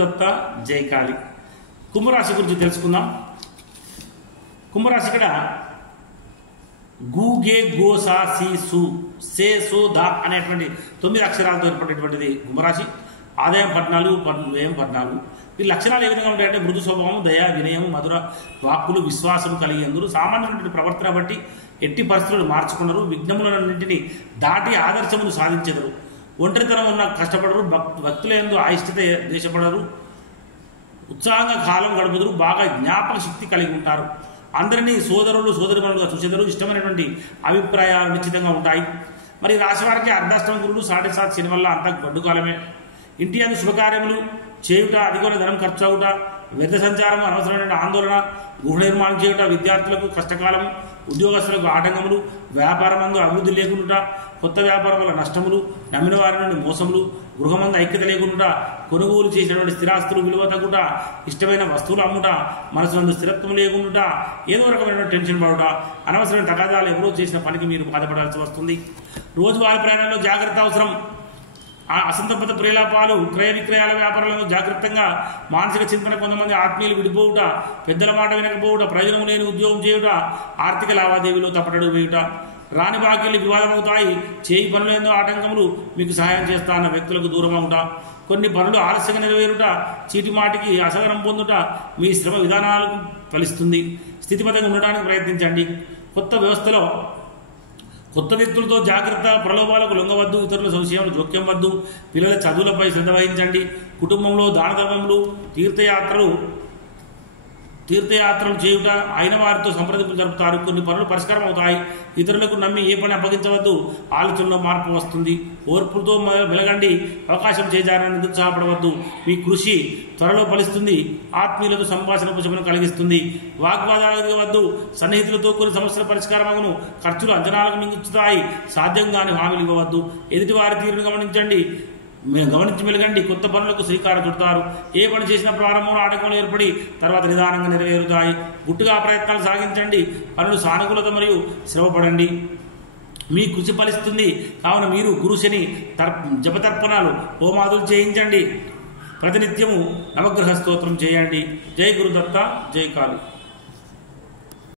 దత్త జై కాళి. కుంభరాశి గురించి తెలుసుకుందాం. కుంభరాశి ఇక్కడ గూగే గోసా సి సు సే సో దా అనేటువంటి 9 అక్షరాలతో ఏర్పడేటువంటిది కుంభరాశి. ఆదాయం 14, వ్యయం 14. ఈ లక్షణాలు ఏ విధంగా ఉంటాయంటే మృదు స్వభావం, దయ, వినయం, మధుర వాక్కులు, విశ్వాసం కలిగి అందరూ సామాన్యమైనటువంటి ప్రవర్తన బట్టి ఎట్టి పరిస్థితులు మార్చుకున్నారు. విఘ్నములన్నింటినీ దాటి ఆదర్శమును సాధించెదరు. ఒంటరితనం ఉన్న కష్టపడరు. భక్తుల యందు అయిష్టత దేశపడరు. ఉత్సాహంగా కాలం గడుపుదరు. బాగా జ్ఞాపక శక్తి కలిగి ఉంటారు. అందరినీ సోదరులు సోదరిమణులుగా చూసేదరు. ఇష్టమైనటువంటి అభిప్రాయాలు నిశ్చితంగా ఉంటాయి. మరి రాశి వారికి అర్ధాష్టమ గురుడు 7.5 శని వల్ల అంతా గడ్డుకాలమే. ఇంటి అందు శుభకార్యములు చేయుట, అధిక ధనం ఖర్చు అవుట, వ్యర్థ సంచారం, అనవసరమైన ఆందోళన, గృహ నిర్మాణం చేయుట, విద్యార్థులకు కష్టకాలం, ఉద్యోగస్తులకు ఆటంకములు, వ్యాపారమందు అభివృద్ధి లేకుండా, కొత్త వ్యాపారం వల్ల నష్టములు, నమ్మిన వారి నుండి మోసములు, గృహమందు ఐక్యత లేకుండా, కొనుగోలు చేసినటువంటి స్థిరాస్తులు విలువ తగ్గుట, ఇష్టమైన వస్తువులు అమ్ముట, మనసునందు స్థిరత్వం లేకుండా, ఏదో రకమైన టెన్షన్ పడుట, అనవసరమైన తగాదాలు ఎవరో చేసిన పనికి మీరు బాధపడాల్సి వస్తుంది. రోజువారీ ప్రయాణంలో జాగ్రత్త అవసరం. అసంతృప్త ప్రేలాపాలు, క్రయ విక్రయాల వ్యాపారాలను జాగ్రత్తగా, మానసిక చింతన, కొంతమంది ఆత్మీయులు విడిపోవుట, పెద్దల మాట వినకపోవుట, ప్రయోజనం లేని ఉద్యోగం చేయుట, ఆర్థిక లావాదేవీలో తప్పటడుగు వేయుట, రాని బాకీలు వివాదమవుతాయి. చేయి పనులేందో ఆటంకములు, మీకు సహాయం చేస్తా అన్న వ్యక్తులకు దూరం అవుట, కొన్ని పనులు ఆలస్యంగా నెరవేరుట, చీటి మాటికి అసహనం పొందుట, మీ శ్రమ విధానాలకు ఫలిస్తుంది. స్థితిపతంగా ఉండడానికి ప్రయత్నించండి. కొత్త వ్యక్తులతో జాగ్రత్త. ప్రలోభాలకు లొంగవద్దు. ఇతరుల విషయంలో జోక్యం వద్దు. పిల్లల చదువులపై శ్రద్ధ వహించండి. కుటుంబంలో దాన ధర్మములు, తీర్థయాత్రలు చేయుట, అయిన వారితో సంప్రదింపులు జరుపుతారు. కొన్ని పనులు పరిష్కారం అవుతాయి. ఇతరులకు నమ్మి ఏ పని అప్పగించవద్దు. ఆలోచనలో మార్పు వస్తుంది. ఓర్పుతో మెలగండి. అవకాశం చేజారని నిరుత్సాహపడవద్దు. మీ కృషి త్వరలో ఫలిస్తుంది. ఆత్మీయులతో సంభాషణ ఉపశమనం కలిగిస్తుంది. వాగ్వాదాలు దిగవద్దు. సన్నిహితులతో కొన్ని సమస్యల పరిష్కారం అగును. ఖర్చులు అంచనాలకు మించుతాయి. సాధ్యంగానే హామీలు ఇవ్వవద్దు. ఎదుటి వారి తీరును గమనించి మెలగండి. కొత్త పనులకు శ్రీకారం చుడతారు. ఏ పని చేసిన ప్రారంభంలో ఆటంకాలు ఏర్పడి తర్వాత నిదానంగా నెరవేరుతాయి. గుట్టుగా ప్రయత్నాలు సాగించండి. పనులు సానుకూలత మరియు శ్రమపడండి. మీ కృషి ఫలిస్తుంది. కావున మీరు గురుశని జపతర్పణాలు, హోమాదులు చేయించండి. ప్రతినిత్యము నవగ్రహ స్తోత్రం చేయండి. జై గురుదత్త, జై కాళి.